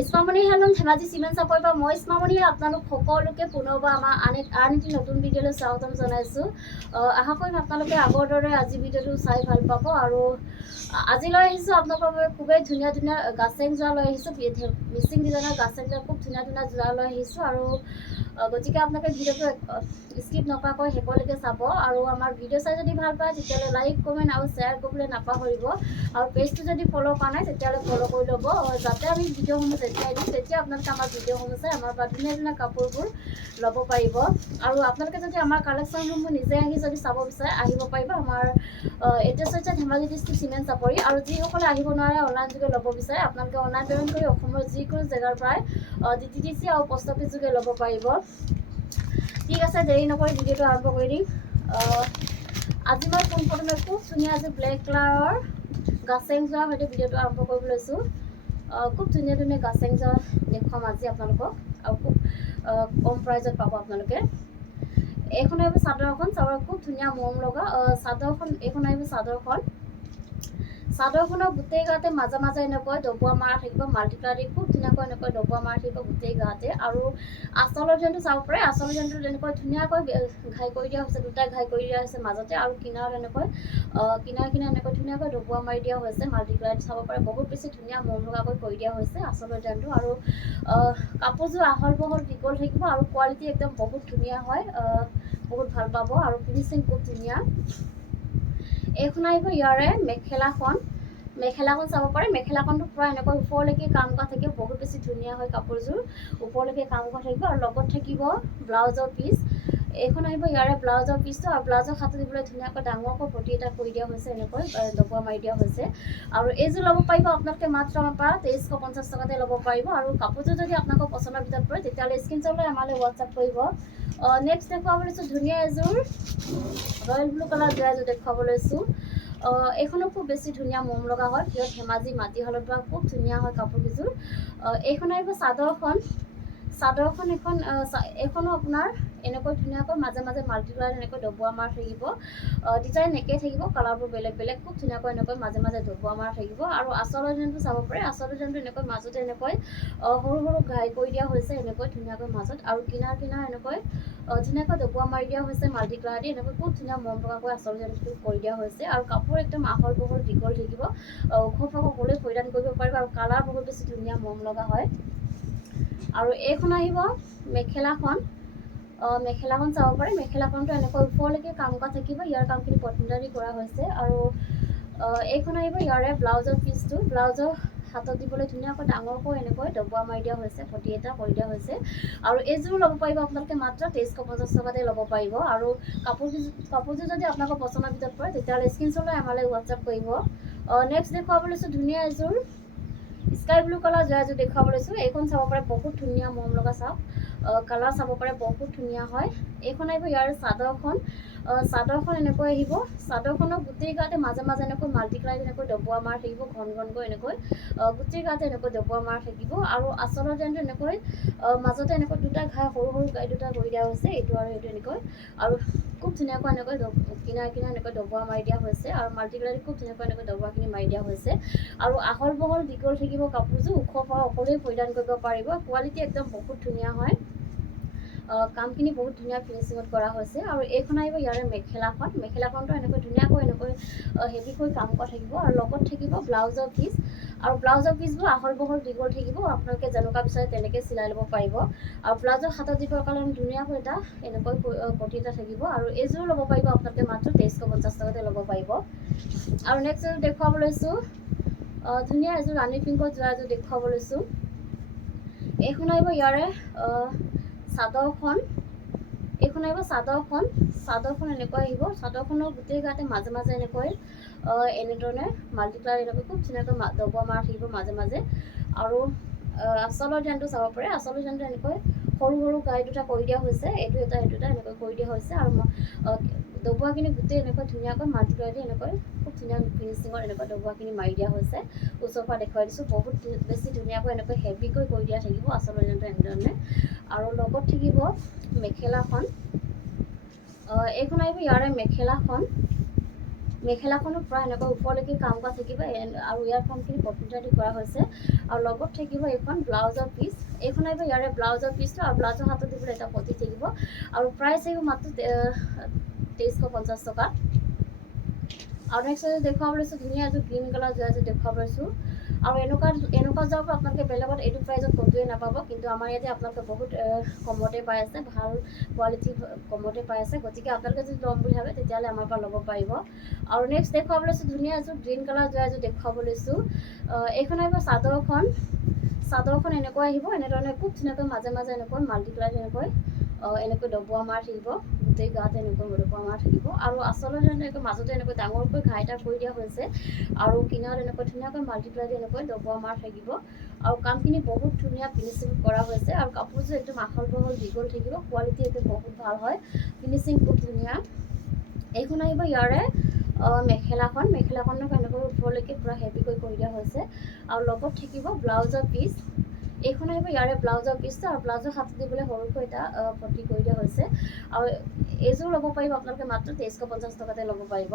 ইছমামণি helm Dhemaji cement চাপৰিৰ পৰা মই ইছমামণিয়ে আপোনালোক সকলোকে পুনৰবাৰ আমাৰ আন এটি নতুন ভিডিঅ'লৈ স্বাগতম জনাইছোঁ। আশা কৰিম আপোনালোকে আগৰ দৰে আজি ভিডিঅ'টো চাই ভাল পাব। আৰু আজি লৈ আহিছোঁ আপোনালোকৰ বাবে খুবেই ধুনীয়া ধুনীয়া গাছেং যোৰা লৈ আহিছোঁ। মিচিং ডিজাইনৰ গাছেং যোৰা খুব ধুনীয়া ধুনীয়া যোৰা লৈ আহিছোঁ। আৰু গতিকে আপোনালোকে ভিডিঅ'টো স্কিপ নকৰাকৈ শেষলৈকে চাব। আৰু আমাৰ ভিডিঅ' চাই যদি ভাল পায় তেতিয়াহ'লে লাইক কমেণ্ট আৰু শ্বেয়াৰ কৰিবলৈ নাপাহৰিব। আৰু পেজটো যদি ফ'ল' কৰা নাই তেতিয়াহ'লে ফ'ল' কৰি ল'ব, যাতে আমি ভিডিঅ'সমূহ যেতিয়াই দিম তেতিয়া আপোনালোকে আমাৰ ভিডিঅ'সমূহ চাই আমাৰ পৰা ধুনীয়া ধুনীয়া কাপোৰবোৰ ল'ব পাৰিব। আৰু আপোনালোকে যদি আমাৰ কালেকশ্যনসমূহ নিজে আহি যদি চাব বিচাৰে আহিব পাৰিব। আমাৰ এড্ৰেছ হৈছে ধেমাজি ডিষ্ট্ৰিক্ট চিমেণ্ট চাপৰি। আৰু যিসকলে আহিব নোৱাৰে অনলাইন যোগে ল'ব বিচাৰে আপোনালোকে অনলাইন পে'মেণ্ট কৰি অসমৰ যিকোনো জেগাৰ পৰাই DTDC আৰু পোষ্ট অফিচ যোগে ল'ব পাৰিব। ঠিক আছে, দেৰি নকৰি ভিডিঅ'টো আৰম্ভ কৰি দিম। আজি মই পোনপ্ৰথমে খুব ধুনীয়া আজি ব্লেক কালাৰৰ গাছেং যোৱাৰ সৈতে ভিডিঅ'টো আৰম্ভ কৰিব লৈছোঁ। খুব ধুনীয়া ধুনীয়া গাছেং যোৰা দেখুৱাম আজি আপোনালোকক, আৰু খুব কম প্ৰাইজত পাব আপোনালোকে। এইখন আহিব চাদৰখন, খুব ধুনীয়া মৰম লগা চাদৰখন। এইখন আহিব চাদৰখনৰ গোটেই গাতে মাজে মাজে এনেকৈ ডবোৱা মাৰা থাকিব, মাল্টিপ্লাই দি খুব ধুনীয়াকৈ এনেকৈ ডবোৱা মাৰা থাকিব গোটেই গাতে। আৰু আঁচলৰ ডিজাইনটো চাব পাৰে, আঁচলৰ ডিজাইনটো তেনেকৈ ধুনীয়াকৈ ঘাই কৰি দিয়া হৈছে, দুটা ঘাই কৰি দিয়া হৈছে মাজতে। আৰু কিনাৰত এনেকৈ কিনাৰে এনেকৈ ধুনীয়াকৈ ডবোৱা মাৰি দিয়া হৈছে, মাল্টিপ্লাইত চাব পাৰে। বহুত বেছি ধুনীয়া মৰম লগাকৈ কৰি দিয়া হৈছে আঁচলৰ ডিজাইনটো। আৰু কাপোৰযোৰ আহল বহল দীঘল থাকিব, আৰু কোৱালিটি একদম বহুত ধুনীয়া হয়, বহুত ভাল পাব। আৰু ফিনিচিং খুব ধুনীয়া। এইখন আহিব ইয়াৰে মেখেলাখন চাব পাৰে। মেখেলাখনটো পূৰা এনেকৈ ওপৰলৈকে কাম কৰা থাকিব, বহুত বেছি ধুনীয়া হয় কাপোৰযোৰ, ওপৰলৈকে কাম কৰা থাকিব। আৰু লগত থাকিব ব্লাউজৰ পিচ। এইখন আহিব ইয়াৰে ব্লাউজৰ পিচটো, আৰু ব্লাউজৰ হাতত দিবলৈ ধুনীয়াকৈ ডাঙৰকৈ পটি এটা কৰি দিয়া হৈছে, এনেকৈ ডবোৱা মাৰি দিয়া হৈছে। আৰু এইযোৰ ল'ব পাৰিব আপোনালোকে মাত্ৰ আমাৰ পৰা 2350 টকাতে ল'ব পাৰিব। আৰু কাপোৰযোৰ যদি আপোনালোকৰ পচন্দৰ ভিতৰত পৰে তেতিয়াহ'লে স্ক্ৰীনশ্বট লৈ আমালৈ হোৱাটছআপ কৰিব। নেক্সট দেখুৱাব লৈছোঁ ধুনীয়া এযোৰ ৰয়েল ব্লু কালাৰ যোৰা এযোৰ দেখুৱাব লৈছোঁ। এইখনো খুব বেছি ধুনীয়া মৰম লগা হয়, সিহঁত ধেমাজি মাটিশালত পৰা খুব ধুনীয়া হয় কাপোৰকেইযোৰ। এইখন আহিব চাদৰখন এইখনো আপোনাৰ এনেকৈ ধুনীয়াকৈ মাজে মাজে মাল্টিপ্লাই এনেকৈ ডবোৱা মাৰ থাকিব, ডিজাইন একেই থাকিব, কালাৰবোৰ বেলেগ বেলেগ, খুব ধুনীয়াকৈ এনেকৈ মাজে মাজে ডবোৱা মাৰ থাকিব। আৰু আঁচলৰ ডিজাইনটো চাব পাৰে, আঁচলৰ ডিজাইনটো এনেকৈ মাজতে এনেকৈ সৰু সৰু ঘাই কৰি দিয়া হৈছে, এনেকৈ ধুনীয়াকৈ মাজত। আৰু কিনাৰ এনেকৈ ধুনীয়াকৈ ডবোৱা মাৰি দিয়া হৈছে মাল্টিপ্লাই দি, এনেকৈ খুব ধুনীয়া মৰম লগাকৈ আঁচলৰ ডিজাইনটো কৰি দিয়া হৈছে। আৰু কাপোৰ একদম আহল বহল দীঘল থাকিব, ওখ সকলোৱে পৰিধান কৰিব পাৰিব। আৰু কালাৰ বহুত বেছি ধুনীয়া মৰম লগা হয়। আৰু এইখন আহিব মেখেলাখন চাব পাৰে। মেখেলাখনটো এনেকৈ ওপৰলৈকে কাম কৰা থাকিব, ইয়াৰ কামখিনি পচন্দাৰী কৰা হৈছে। আৰু এইখন আহিব ইয়াৰে ব্লাউজৰ পিচটো, ব্লাউজৰ হাতত দিবলৈ ধুনীয়াকৈ ডাঙৰকৈ এনেকৈ ডবোৱা মাৰি দিয়া হৈছে, পটি এটা কৰি দিয়া হৈছে। আৰু এইযোৰো ল'ব পাৰিব আপোনালোকে মাত্ৰ 2350 টকাতে ল'ব পাৰিব। আৰু কাপোৰযোৰ যদি আপোনালোকৰ পচন্দৰ ভিতৰত পৰে তেতিয়াহ'লে স্ক্ৰীনশ্বট লৈ আমালৈ হোৱাটছআপ কৰিব। নেক্সট দেখুৱাব লৈছোঁ ধুনীয়া এযোৰ স্কাই ব্লু কালাৰ যোৰা এযোৰ দেখুৱাব লৈছোঁ। এইখন চাব পাৰে, বহুত ধুনীয়া মৰম লগা কালাৰ চাব পাৰে, বহুত ধুনীয়া হয়। এইখন আহিব ইয়াৰ চাদৰখন এনেকৈ আহিব। চাদৰখনৰ গোটেই গাতে মাজে মাজে এনেকৈ মাল্টিপ্লাই এনেকৈ ডবোৱা মাৰ থাকিব, ঘনকৈ এনেকৈ গোটেই গাতে এনেকৈ ডবোৱা মাৰ থাকিব। আৰু আঁচলৰ ডিজাইনটো এনেকৈ মাজতে এনেকৈ দুটা ঘাই সৰু সৰু ঘাই দুটা কৰি দিয়া হৈছে, এইটো আৰু এইটো এনেকৈ। আৰু খুব ধুনীয়াকৈ এনেকৈ কিনাৰে এনেকৈ ডবোৱা মাৰি দিয়া হৈছে, আৰু মাল্টিপ্লাই খুব ধুনীয়াকৈ এনেকৈ ডবোৱাখিনি মাৰি দিয়া হৈছে। আৰু আহল বহল দীঘল থাকিব কাপোৰযোৰ, ওখ সকলোৱে পৰিধান কৰিব পাৰিব, কোৱালিটি একদম বহুত ধুনীয়া হয়, কামখিনি বহুত ধুনীয়া ফিনিচিঙত কৰা হৈছে। আৰু এইখন আহিব ইয়াৰে মেখেলাখনটো এনেকৈ ধুনীয়াকৈ এনেকৈ হেভিকৈ কাম কৰা থাকিব। আৰু লগত থাকিব ব্লাউজৰ পিচ, আৰু ব্লাউজৰ পিচবোৰ আহল বহল দীঘল থাকিব, আপোনালোকে যেনেকুৱা বিচাৰে তেনেকৈ চিলাই ল'ব পাৰিব। আৰু ব্লাউজৰ হাতত দিবৰ কাৰণে ধুনীয়াকৈ এটা এনেকৈ পটি এটা থাকিব। আৰু এইযোৰো ল'ব পাৰিব আপোনালোকে মাত্ৰ 2350 টকাতে ল'ব পাৰিব। আৰু নেক্সট এযোৰ দেখুৱাব লৈছোঁ ধুনীয়া এযোৰ ৰাণী পিংকত যোৰা এযোৰ দেখুৱাব লৈছোঁ। এইখন আহিব ইয়াৰে চাদৰখন এনেকৈ আহিব। চাদৰখনৰ গোটেই গাতে মাজে মাজে এনেকৈ এনেধৰণে মাল্টিপ্লাই এনেকৈ খুব ধুনীয়াকৈ ডবোৱা মাৰ থাকিব মাজে মাজে। আৰু আঁচলৰ ডিজাইনটো চাব পাৰে, আঁচলৰ ডিজাইনটো এনেকৈ সৰু সৰু গাই দুটা কৰি দিয়া হৈছে, এইটো এটা এনেকৈ কৰি দিয়া হৈছে। আৰু ডবোৱাখিনি গোটেই এনেকৈ ধুনীয়াকৈ মাল্টিপ্লাই দি এনেকৈ খুব ধুনীয়া ফিনিচিঙত এনেকৈ ডবোৱাখিনি মাৰি দিয়া হৈছে। ওচৰৰ পৰা দেখুৱাই দিছোঁ, বহুত বেছি ধুনীয়াকৈ এনেকৈ হেভিকৈ কৰি দিয়া থাকিব আঁচলৰ ডিজাইনটো এনেধৰণে। আৰু লগত থাকিব মেখেলাখন। এইখন আহিব ইয়াৰে মেখেলাখনো প্ৰায় এনেকৈ ওপৰলৈকে কাম কৰা থাকিব আৰু ইয়াৰ কামখিনি পট্টিটাদি কৰা হৈছে আৰু লগত থাকিব এইখন ব্লাউজৰ পিচ। এইখন আহিব ইয়াৰে ব্লাউজৰ পিচটো আৰু ব্লাউজৰ হাতত দিবলৈ এটা পটি থাকিব আৰু প্ৰাইচ আহিব মাত্ৰ 2350 টকা। আৰু নেক্সট দেখুৱাব লৈছোঁ ধুনীয়া এযোৰ গ্ৰীণ কালাৰ যোৰা এযোৰ দেখুৱাব লৈছোঁ। আৰু এনেকুৱা যোৰাবোৰ আপোনালোকে বেলেগত এইটো প্ৰাইজত ক'তোৱে নাপাব, কিন্তু আমাৰ ইয়াতে আপোনালোকে বহুত কমতে পাই আছে, ভাল কোৱালিটি কমতে পাই আছে। গতিকে আপোনালোকে যদি ল'ম বুলি ভাবে তেতিয়াহ'লে আমাৰ পৰা ল'ব পাৰিব। আৰু নেক্সট দেখুৱাব লৈছোঁ ধুনীয়া এযোৰ গ্ৰীণ কালাৰ যোৰা এযোৰ দেখুৱাব লৈছোঁ। এইখন আহিব চাদৰখন এনেকৈ আহিব, এনেধৰণে খুব ধুনীয়াকৈ মাজে মাজে এনেকৈ মাল্টি কালাৰ এনেকৈ ডবোৱা মাৰ থাকিব, গোটেই গাত এনেকৈ ডবোৱা মাৰ থাকিব আৰু আচলত এনেকৈ মাজতে এনেকৈ ডাঙৰকৈ ঘাই এটা কৰি দিয়া হৈছে আৰু কিনাৰত এনেকৈ ধুনীয়াকৈ মাল্টি কালাৰ এনেকৈ ডবোৱা মাৰ থাকিব আৰু কামখিনি বহুত ধুনীয়া ফিনিচিং কৰা হৈছে আৰু কাপোৰযোৰ একদম আহল বহল দীঘল থাকিব, কোৱালিটি একদম বহুত ভাল হয়, ফিনিচিং খুব ধুনীয়া। এইখন আহিব ইয়াৰে মেখেলাখনক এনেকৈ ওপৰলৈকে পূৰা হেভিকৈ কৰি দিয়া হৈছে আৰু লগত থাকিব ব্লাউজৰ পিচ। এইখন আহিব ইয়াৰে ব্লাউজৰ পিচটো আৰু ব্লাউজৰ হাতত দিবলৈ সৰুকৈ এটা পটি কৰি দিয়া হৈছে আৰু এইযোৰ ল'ব পাৰিব আপোনালোকে মাত্ৰ 2350 টকাতে ল'ব পাৰিব।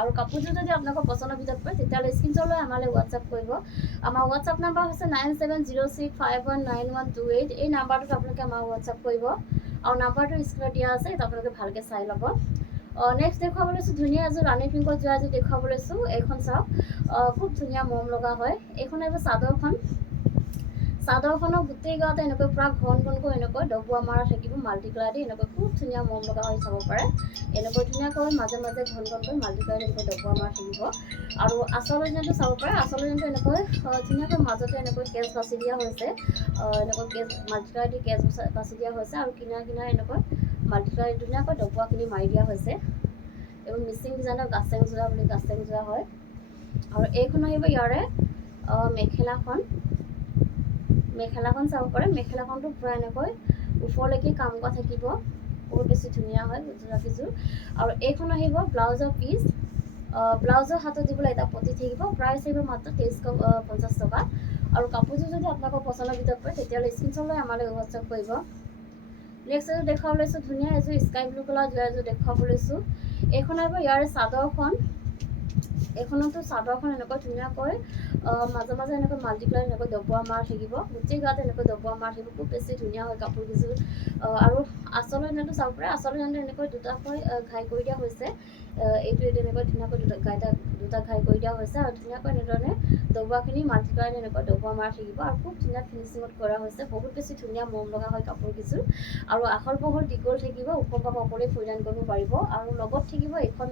আৰু কাপোৰযোৰ যদি আপোনালোকৰ পচন্দৰ ভিতৰত পৰে তেতিয়াহ'লে স্ক্ৰীনশ্বট লৈ আমালৈ হোৱাটছআপ কৰিব। আমাৰ হোৱাটছআপ নাম্বাৰ হৈছে 9706519128। এই নাম্বাৰটোত আপোনালোকে আমাৰ হোৱাটছআপ কৰিব আৰু নাম্বাৰটো স্ক্ৰীনত দিয়া আছে, এইটো আপোনালোকে ভালকৈ চাই ল'ব। নেক্সট দেখুৱাব লৈছোঁ ধুনীয়া এযোৰ ৰাণী পিংকত যোৰা এযোৰ দেখুৱাব লৈছোঁ। এইখন চাওক, খুব ধুনীয়া মৰম লগা হয়। এইখন আহিব চাদৰখনৰ গোটেই গাতে এনেকৈ পূৰা ঘনকৈ এনেকৈ ডবোৱা মাৰা থাকিব, মাল্টি কালাৰ দি এনেকৈ খুব ধুনীয়া মৰম লগা হৈ চাব পাৰে। এনেকৈ ধুনীয়াকৈ মাজে মাজে ঘনকৈ মাল্টি কালাৰ এনেকৈ ডবোৱা মাৰা থাকিব আৰু আঁচলৰ ডিজাইনটো চাব পাৰে। আঁচলৰ ডিজাইনটো এনেকৈ ধুনীয়াকৈ মাজতে এনেকৈ কেচ বাছি দিয়া হৈছে, এনেকৈ মাল্টি কালাৰ দি কেচ বাছি দিয়া হৈছে আৰু কিনাৰে এনেকৈ মাল্টি কালাৰ ধুনীয়াকৈ ডবোৱাখিনি মাৰি দিয়া হৈছে। এইবোৰ মিচিং ডিজাইনৰ গাছেং যোৰা হয়। আৰু এইখন আহিব ইয়াৰে মেখেলাখন চাব পাৰে। মেখেলাখনটো পূৰা এনেকৈ ওপৰলৈকে কাম কৰা থাকিব, বহুত বেছি ধুনীয়া হয় যোৰাকেইযোৰ। আৰু এইখন আহিব ব্লাউজৰ পিচ, ব্লাউজৰ হাতত দিবলৈ এটা পটি থাকিব, প্ৰাইচ আহিব মাত্ৰ 2350 টকা। আৰু কাপোৰযোৰ যদি আপোনালোকৰ পচন্দৰ ভিতৰত পৰে তেতিয়াহ'লে স্ক্ৰীনশ্বট লৈ আমালৈ হোৱাটছআপ কৰিব। নেক্সট এযোৰ দেখুৱাব লৈছোঁ ধুনীয়া এযোৰ স্কাই ব্লু কালাৰ যোৰা এযোৰ দেখুৱাব লৈছোঁ। এইখন আহিব ইয়াৰে চাদৰখন। এইখনতো চাদৰখন এনেকৈ ধুনীয়াকৈ মাজে মাজে এনেকৈ মাল্টি কালাৰ এনেকৈ ডবোৱা মাৰ থাকিব, গোটেই গাত এনেকৈ ডবোৱা মাৰ থাকিব, খুব বেছি ধুনীয়া হয় কাপোৰকেইযোৰ। আৰু আঁচলৰ ডিজাইনটো চাব পাৰে। আঁচলৰ ডিজাইনটো এনেকৈ দুটাকৈ ঘাই কৰি দিয়া হৈছে, এইটো এনেকৈ ধুনীয়াকৈ দুটা ঘাই কৰি দিয়া হৈছে আৰু ধুনীয়াকৈ এনেধৰণে ডবোৱাখিনি মাল্টি কালাৰ এনেকৈ ডবোৱা মাৰ থাকিব আৰু খুব ধুনীয়া ফিনিচিঙত কৰা হৈছে, বহুত বেছি ধুনীয়া মৰম লগা হয় কাপোৰকেইযোৰ আৰু আহল বহল দীঘল থাকিব, ওপৰ পৰা ওপৰে ফুলদান কৰিব পাৰিব। আৰু লগত থাকিব এইখন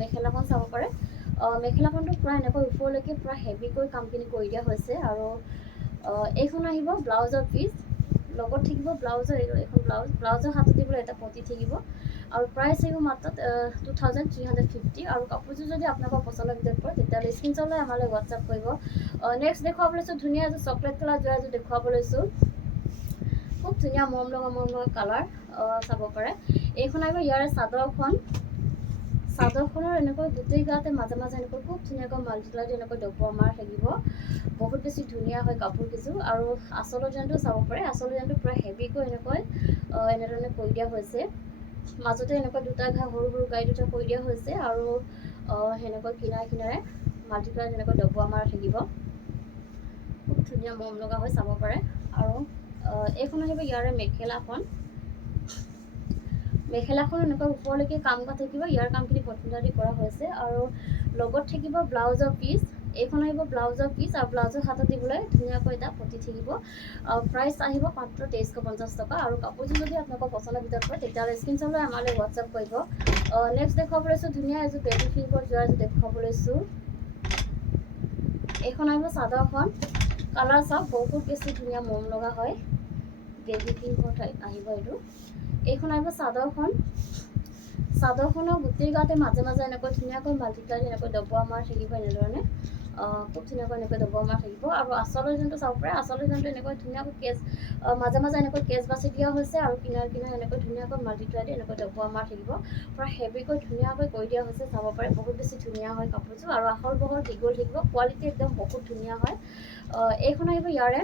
মেখেলাখন চাব পাৰে। মেখেলাখনটো পূৰা এনেকৈ ওপৰলৈকে পূৰা হেভিকৈ কামখিনি কৰি দিয়া হৈছে আৰু এইখন আহিব ব্লাউজৰ পিচ, লগত থাকিব ব্লাউজৰ হাতত দিবলৈ এটা পটি থাকিব আৰু প্ৰাইচ আহিব মাত্ৰ 2350। আৰু কাপোৰযোৰ যদি আপোনালোকৰ পচন্দৰ ভিতৰত পৰে তেতিয়াহ'লে স্ক্ৰীনশ্বট লৈ আমালৈ হোৱাটছআপ কৰিব। নেক্সট দেখুৱাব লৈছোঁ ধুনীয়া এযোৰ চকলেট কালাৰ যোৰা এযোৰ দেখুৱাব লৈছোঁ, খুব ধুনীয়া মৰম লগা কালাৰ চাব পাৰে। এইখন আহিব ইয়াৰে চাদৰখনৰ এনেকৈ গোটেই গাতে মাজে মাজে এনেকৈ খুব ধুনীয়াকৈ মাল্টি কালাৰ দি এনেকৈ ডবোৱা মাৰ থাকিব, বহুত বেছি ধুনীয়া হয় কাপোৰকেইযোৰ। আৰু আঁচলৰ ডিজাইনটো চাব পাৰে। আঁচলৰ ডিজাইনটো পূৰা হেভিকৈ এনেধৰণে কৰি দিয়া হৈছে, মাজতে এনেকৈ দুটা সৰু গাই দুটা কৰি দিয়া হৈছে আৰু সেনেকৈ কিনাৰে মাল্টি কালাৰ এনেকৈ ডবোৱা মাৰ থাকিব, খুব ধুনীয়া মৰম লগা হয় চাব পাৰে। আৰু এইখন আহিব ইয়াৰে মেখেলাখন এনেকৈ ওপৰলৈকে কাম কৰা থাকিব, ইয়াৰ কামখিনি পট্টিটাদি কৰা হৈছে আৰু লগত থাকিব ব্লাউজৰ পিচ। এইখন আহিব ব্লাউজৰ পিচ আৰু ব্লাউজৰ হাতত দিবলৈ ধুনীয়াকৈ এটা পটি থাকিব। প্ৰাইচ আহিব মাত্ৰ 2350 টকা। আৰু কাপোৰযোৰ যদি আপোনালোকৰ পচন্দৰ ভিতৰত পৰে তেতিয়াহ'লে স্ক্ৰীনশ্বট লৈ আমালৈ হোৱাটছআপ কৰিব। নেক্সট দেখুৱাব লৈছোঁ ধুনীয়া এযোৰ বেবী পিংকৰ যোৰা এযোৰ দেখুৱাব লৈছোঁ। এইখন আহিব চাদৰখন, কালাৰ চাওক, বহুত বেছি ধুনীয়া মৰম লগা হয়, বেবী পিংকৰ আহিব এইটো। এইখন আহিব চাদৰখনৰ গোটেই গাতে মাজে মাজে এনেকৈ ধুনীয়াকৈ মাল্টি কালাৰ এনেকৈ ডবোৱা মাৰ থাকিব, এনেধৰণে খুব ধুনীয়াকৈ এনেকৈ ডবোৱা মাৰ থাকিব। আৰু আঁচলৰ ডিজাইনটো চাব পাৰে। আঁচলৰ ডিজাইনটো এনেকৈ ধুনীয়াকৈ মাজে মাজে এনেকৈ কেচ বাছি দিয়া হৈছে আৰু কিনাৰে এনেকৈ ধুনীয়াকৈ মাল্টি কালাৰ দি এনেকৈ ডবোৱা মাৰ থাকিব, পূৰা হেভিকৈ ধুনীয়াকৈ কৰি দিয়া হৈছে চাব পাৰে, বহুত বেছি ধুনীয়া হয় কাপোৰযোৰ আৰু আহল বহল দীঘল থাকিব, কোৱালিটি একদম বহুত ধুনীয়া হয়। এইখন আহিব ইয়াৰে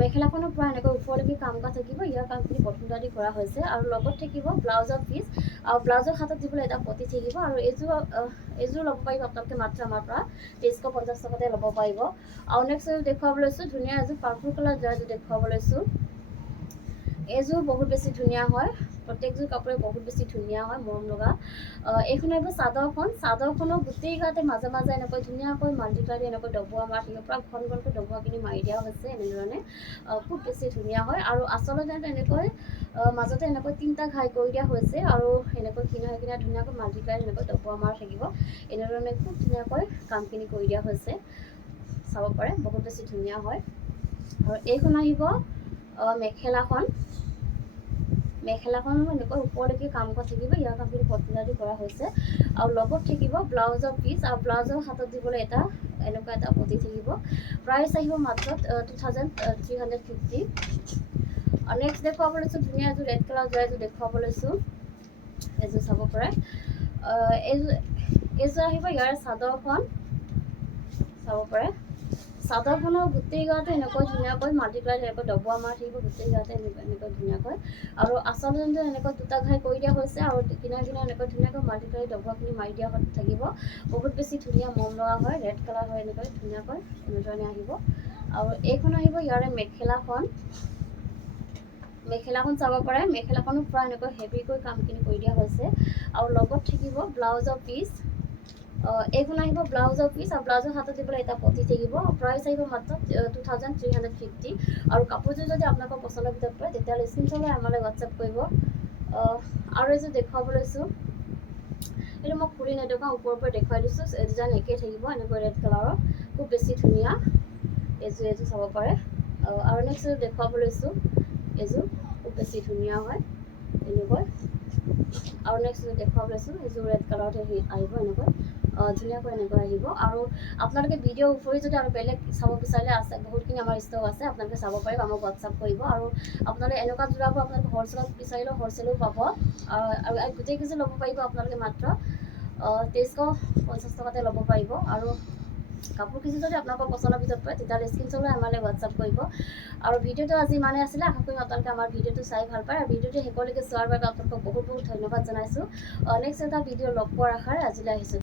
মেখেলাখনৰ পৰা এনেকৈ ওপৰলৈকে কাম কৰা থাকিব। ইয়াৰ কামখিনি প্ৰথমতে আদি কৰা হৈছে আৰু লগত থাকিব ব্লাউজৰ পিচ আৰু ব্লাউজৰ হাতত দিবলৈ এটা পতি থাকিব আৰু এইযোৰ ল'ব পাৰিব আপোনালোকে মাত্ৰ আমাৰ পৰা 2350 টকাতে ল'ব পাৰিব। আৰু নেক্সট দেখুৱাব লৈছোঁ ধুনীয়া এযোৰ পাৰ্পল কালাৰ যোৰাযোৰ দেখুৱাব লৈছোঁ। এইযোৰ বহুত বেছি ধুনীয়া হয়, প্ৰত্যেকযোৰ কাপোৰে বহুত বেছি ধুনীয়া হয়, মৰম লগা। এইখন আহিব চাদৰখনৰ গোটেই গাতে মাজে মাজে এনেকৈ ধুনীয়াকৈ মাল্টি কালাৰ এনেকৈ ডবোৱা মাৰা থাকিব, পূৰা ঘন ঘনকৈ ডবোৱাখিনি মাৰি দিয়া হৈছে এনেধৰণে। খুব বেছি ধুনীয়া হয় আৰু আচলতে এনেকৈ মাজতে এনেকৈ 3টা ঘাই কৰি দিয়া হৈছে আৰু এনেকৈ কিনাৰে কিনাৰে ধুনীয়াকৈ মাল্টি কালাৰ এনেকৈ ডবোৱা মাৰা থাকিব। এনেধৰণে খুব ধুনীয়াকৈ কামখিনি কৰি দিয়া হৈছে, চাব পাৰে বহুত বেছি ধুনীয়া হয়। আৰু এইখন আহিব মেখেলাখন এনেকৈ ওপৰলৈকে কাম কৰা থাকিব। ইয়াৰ কামখিনি প্ৰথমতে কৰা হৈছে আৰু লগত থাকিব ব্লাউজৰ পিচ আৰু ব্লাউজৰ হাতত দিবলৈ এনেকুৱা এটা পতি থাকিব। প্ৰাইচ আহিব মাত্ৰ 2350। আৰু নেক্সট দেখুৱাব লৈছোঁ ধুনীয়া এযোৰ ৰেড কালাৰ যোৰা এযোৰ দেখুৱাব লৈছোঁ। এযোৰ চাব পাৰে। এইযোৰ আহিব ইয়াৰ চাদৰখন চাব পাৰে। চাদৰখনৰ গোটেই গাতে এনেকৈ ধুনীয়াকৈ মাল্টি কালাৰ এনেকৈ ডবোৱা মাৰা থাকিব, গোটেই গাতে এনেকৈ ধুনীয়াকৈ আৰু আচলতে এনেকৈ 2টা ঘাই কৰি দিয়া হৈছে আৰু কিনাৰে কিনাৰে এনেকৈ ধুনীয়াকৈ মাল্টি কালাৰ ডবোৱাখিনি মাৰি দিয়া থাকিব। বহুত বেছি ধুনীয়া মৰম লগা হয়, ৰেড কালাৰ হয়, এনেকৈ ধুনীয়াকৈ এনেধৰণে আহিব। আৰু এইখন আহিব ইয়াৰে মেখেলাখন চাব পাৰে। মেখেলাখনো পূৰা এনেকৈ হেভিকৈ কামখিনি কৰি দিয়া হৈছে আৰু লগত থাকিব ব্লাউজৰ পিচ। এইখন আহিব ব্লাউজৰ পিচ আৰু ব্লাউজৰ হাতত দিবলৈ এটা পতি থাকিব। প্ৰাইচ আহিব মাত্ৰ 2350 আৰু কাপোৰযোৰ যদি আপোনালোকৰ পচন্দৰ ভিতৰত পৰে তেতিয়াহ'লে স্ক্ৰীনশ্বট লৈ আমালৈ হোৱাটছআপ কৰিব। আৰু এযোৰ দেখুৱাব লৈছোঁ, এইটো মই খুলি নেদেখুৱাওঁ, ওপৰৰ পৰা দেখুৱাই দিছোঁ। ডিজাইন একেই থাকিব, এনেকৈ ৰেড কালাৰৰ খুব বেছি ধুনীয়া। এইযোৰ চাব পাৰে। আৰু নেক্সট দেখুৱাব লৈছোঁ, এইযোৰ খুব বেছি ধুনীয়া হয় এনেকৈ। আৰু নেক্সট দেখুৱাব লৈছোঁ, এইযোৰ ৰেড কালাৰত আহিব এনেকৈ ধুনীয়াকৈ এনেকৈ আহিব। আৰু আপোনালোকে ভিডিঅ'ৰ উপৰি যদি আৰু বেলেগ চাব বিচাৰিলে আছে, বহুতখিনি আমাৰ ষ্টক আছে, আপোনালোকে চাব পাৰিব, আমাক হোৱাটছআপ কৰিব। আৰু আপোনালোকে এনেকুৱা যোৰাবোৰ আপোনালোকে হ'লচেলত বিচাৰিলেও হ'লচেলো পাব আৰু গোটেই কেইযোৰ ল'ব পাৰিব আপোনালোকে মাত্ৰ 2350 টকাতে ল'ব পাৰিব। আৰু কাপোৰ কেইযোৰ যদি আপোনালোকৰ পচন্দৰ ভিতৰত পৰে তেতিয়াহ'লে স্ক্ৰীনশ্বট লৈ আমালৈ হোৱাটছআপ কৰিব। আৰু ভিডিঅ'টো আজি ইমানেই আছিলে, আশা কৰিম আপোনালোকে আমাৰ ভিডিঅ'টো চাই ভাল পায় আৰু ভিডিঅ'টো শেষলৈকে চোৱাৰ বাবে আপোনালোকক বহুত বহুত ধন্যবাদ জনাইছোঁ। নেক্সট এটা ভিডিঅ' লগ পোৱাৰ আশাৰে আজিলৈ আহিছোঁ।